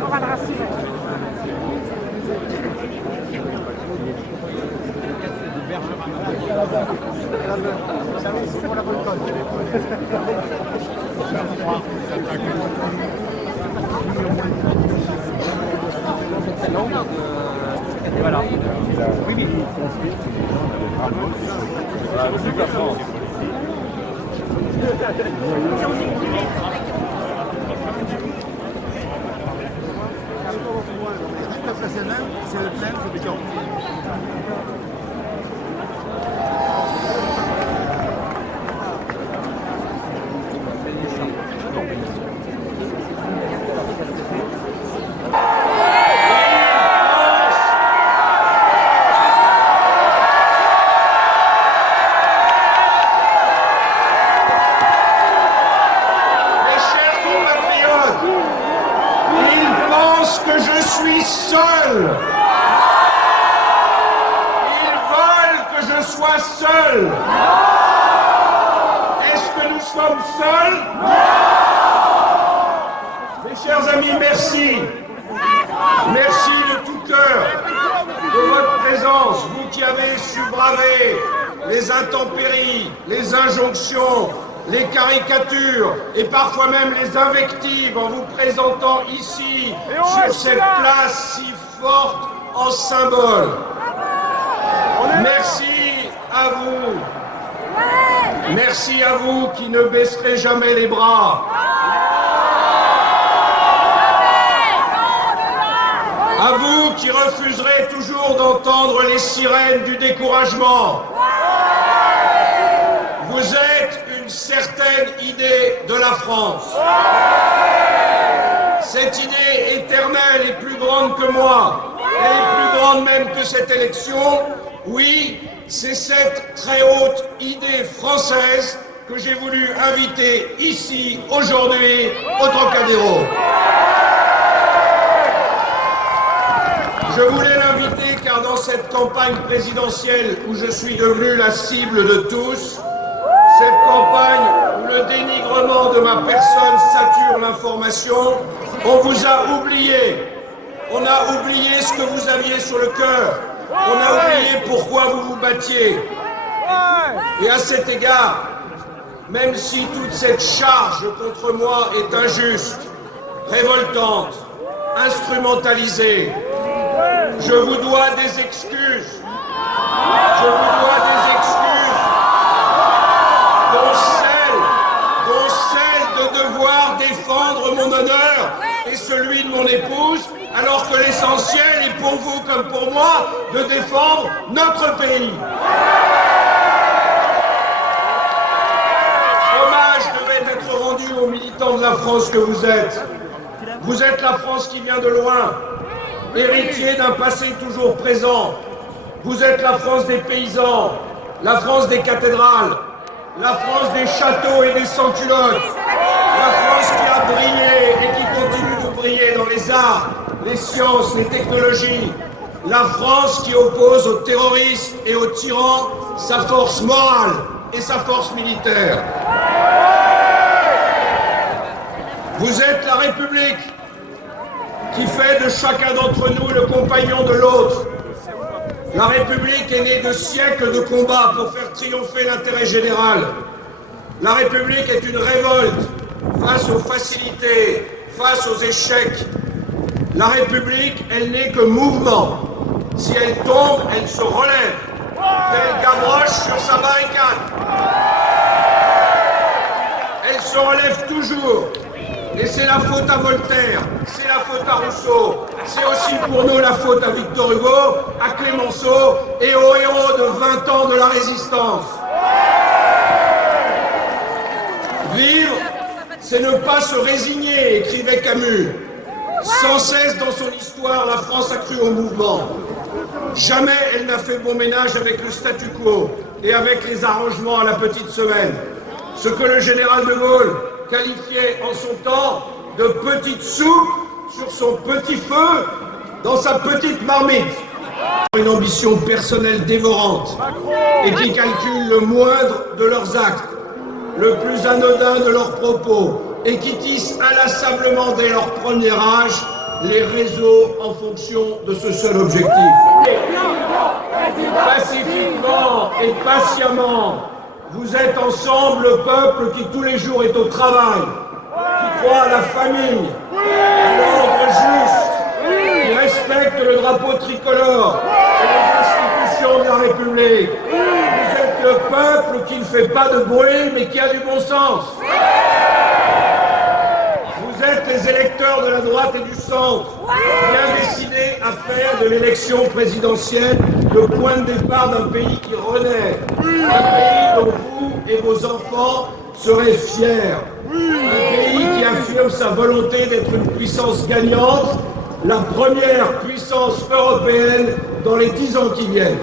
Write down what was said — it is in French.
On va le rassurer. Voilà. Oui, oui. C'est le plein, c'est le que je suis seul. Ils veulent que je sois seul. Est-ce que nous sommes seuls? Mes chers amis, merci. Merci de tout cœur de votre présence, vous qui avez su braver les intempéries, les injonctions, les caricatures et parfois même les invectives en vous présentant ici, sur cette place si forte en symbole. Merci à vous. Merci à vous qui ne baisserez jamais les bras. À vous qui refuserez toujours d'entendre les sirènes du découragement. Vous êtes une certaine idée de la France. Cette idée éternelle et plus grande que moi, et plus grande même que cette élection, oui, c'est cette très haute idée française que j'ai voulu inviter ici, aujourd'hui, au Trocadéro. Je voulais l'inviter car dans cette campagne présidentielle où je suis devenu la cible de tous, cette campagne où le dénigrement de ma personne sature l'information, on vous a oublié. On a oublié ce que vous aviez sur le cœur. On a oublié pourquoi vous vous battiez. Et à cet égard, même si toute cette charge contre moi est injuste, révoltante, instrumentalisée, je vous dois des excuses. Je vous dois des excuses, dont celle de devoir défendre mon honneur et celui de mon épouse, alors que l'essentiel est pour vous comme pour moi de défendre notre pays. Hommage devait être rendu aux militants de la France que vous êtes. Vous êtes la France qui vient de loin, héritier d'un passé toujours présent. Vous êtes la France des paysans, la France des cathédrales, la France des châteaux et des sans-culottes, la France qui a brillé et qui continue de briller dans les arts, les sciences, les technologies, la France qui oppose aux terroristes et aux tyrans sa force morale et sa force militaire. Vous êtes la République qui fait de chacun d'entre nous le compagnon de l'autre. La République est née de siècles de combats pour faire triompher l'intérêt général. La République est une révolte face aux facilités, face aux échecs. La République, elle n'est que mouvement. Si elle tombe, elle se relève, tel Gavroche sur sa barricade. Elle se relève toujours. Et c'est la faute à Voltaire, c'est la faute à Rousseau, c'est aussi pour nous la faute à Victor Hugo, à Clémenceau et aux héros de 20 ans de la Résistance. Vivre, c'est ne pas se résigner, écrivait Camus. Sans cesse dans son histoire, la France a cru au mouvement. Jamais elle n'a fait bon ménage avec le statu quo et avec les arrangements à la petite semaine. Ce que le général de Gaulle qualifiait en son temps de petite soupe sur son petit feu dans sa petite marmite. Une ambition personnelle dévorante et qui calculent le moindre de leurs actes, le plus anodin de leurs propos et qui tissent inlassablement dès leur premier âge les réseaux en fonction de ce seul objectif. Pacifiquement et patiemment, vous êtes ensemble le peuple qui tous les jours est au travail, qui croit à la famille, à l'ordre juste, qui respecte le drapeau tricolore et les institutions de la République. Vous êtes le peuple qui ne fait pas de bruit mais qui a du bon sens. Vous êtes les électeurs de la droite et du centre, bien décidés à faire de l'élection présidentielle le point de départ d'un pays qui renaît, un pays dont vous et vos enfants serez fiers, un pays qui affirme sa volonté d'être une puissance gagnante, la première puissance européenne dans les 10 ans qui viennent.